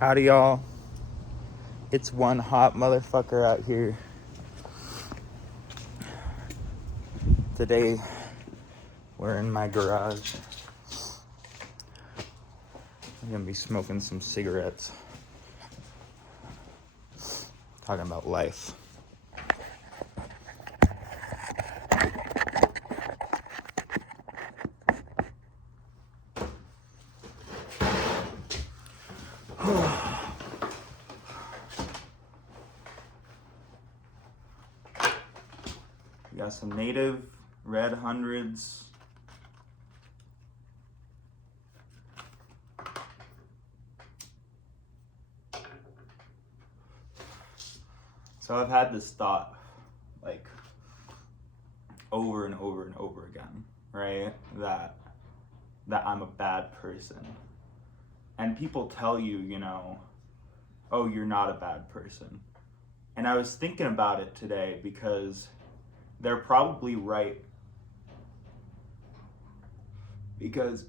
Howdy, y'all. It's one hot motherfucker out here. Today, we're in my garage. I'm gonna be smoking some cigarettes. Talking about life. We got some native red hundreds. So I've had this thought, like, over and over and over again, right? That I'm a bad person. And people tell you, oh, you're not a bad person. And I was thinking about it today because they're probably right. Because,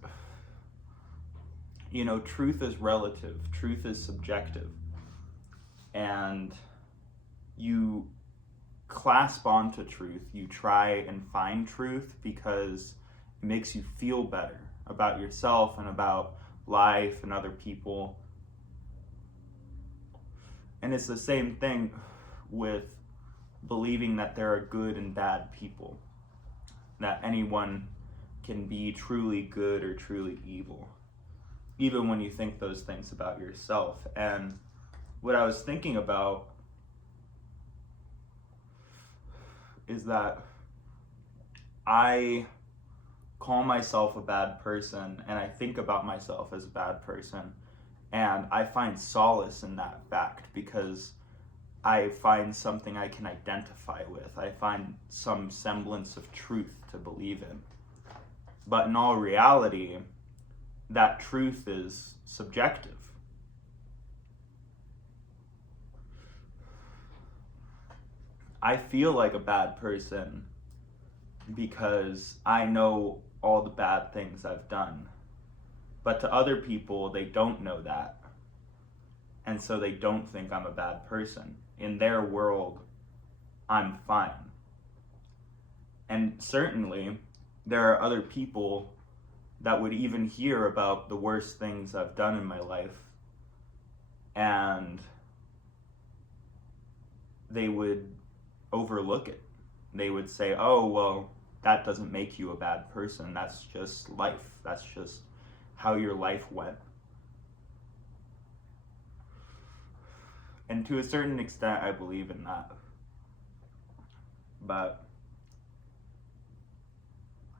truth is relative, truth is subjective. And you clasp onto truth, you try and find truth because it makes you feel better about yourself and about life and other people. And it's the same thing with believing that there are good and bad people, that anyone can be truly good or truly evil, even when you think those things about yourself. And what I was thinking about is that I call myself a bad person and I think about myself as a bad person, and I find solace in that fact because I find something I can identify with. I find some semblance of truth to believe in. But in all reality, that truth is subjective. I feel like a bad person because I know all the bad things I've done. But to other people, they don't know that. And so they don't think I'm a bad person. In their world, I'm fine. And certainly, there are other people that would even hear about the worst things I've done in my life, and they would overlook it. They would say, oh, well, that doesn't make you a bad person. That's just life. That's just how your life went. And to a certain extent, I believe in that. But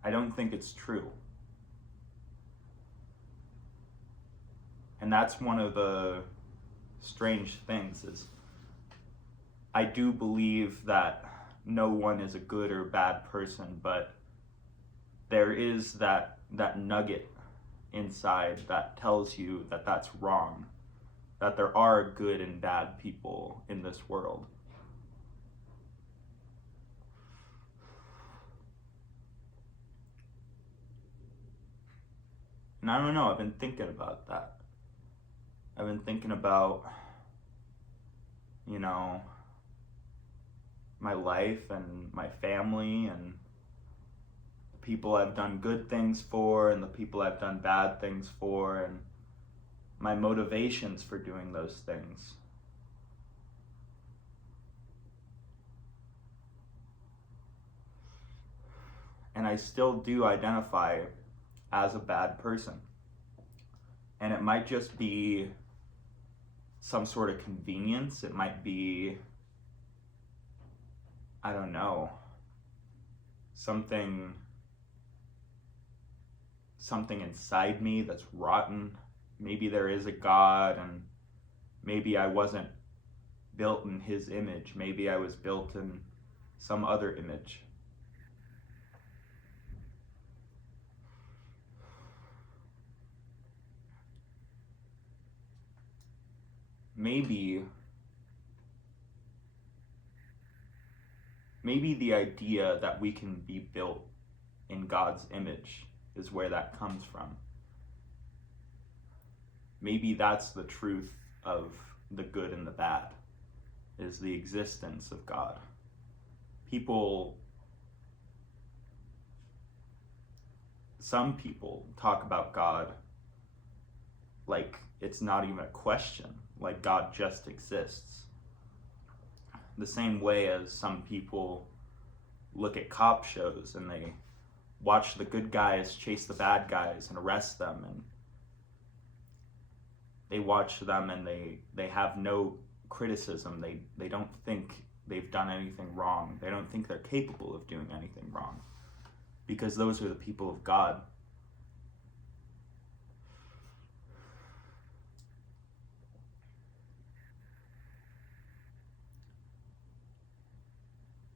I don't think it's true. And that's one of the strange things is I do believe that no one is a good or bad person, but there is that nugget inside that tells you that that's wrong, that there are good and bad people in this world. And I don't know, I've been thinking about that. I've been thinking about, my life and my family and the people I've done good things for and the people I've done bad things for and my motivations for doing those things. And I still do identify as a bad person. And it might just be some sort of convenience. It might be, I don't know, something inside me that's rotten. Maybe there is a God, and maybe I wasn't built in his image. Maybe I was built in some other image. Maybe the idea that we can be built in God's image is where that comes from. Maybe that's the truth of the good and the bad, is the existence of God. Some people talk about God like it's not even a question, like God just exists. The same way as some people look at cop shows and they watch the good guys chase the bad guys and arrest them, and they watch them and they have no criticism. They don't think they've done anything wrong. They don't think they're capable of doing anything wrong, because those are the people of God.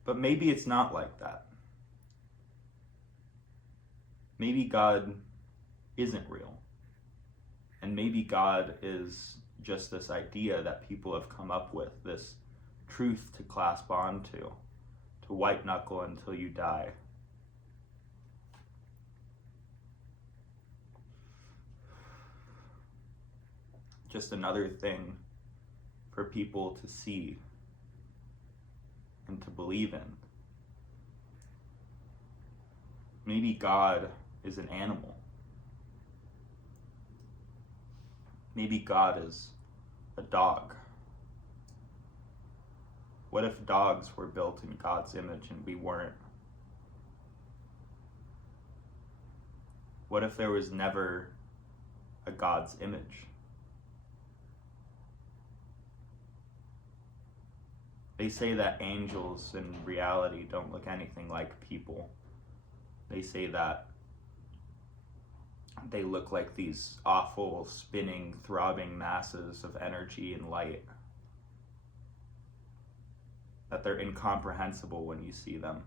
But maybe it's not like that. Maybe God isn't real. And maybe God is just this idea that people have come up with, this truth to clasp onto, to white knuckle until you die. Just another thing for people to see and to believe in. Maybe God is an animal. Maybe God is a dog. What if dogs were built in God's image and we weren't? What if there was never a God's image? They say that angels in reality don't look anything like people. They say that they look like these awful, spinning, throbbing masses of energy and light. That they're incomprehensible when you see them.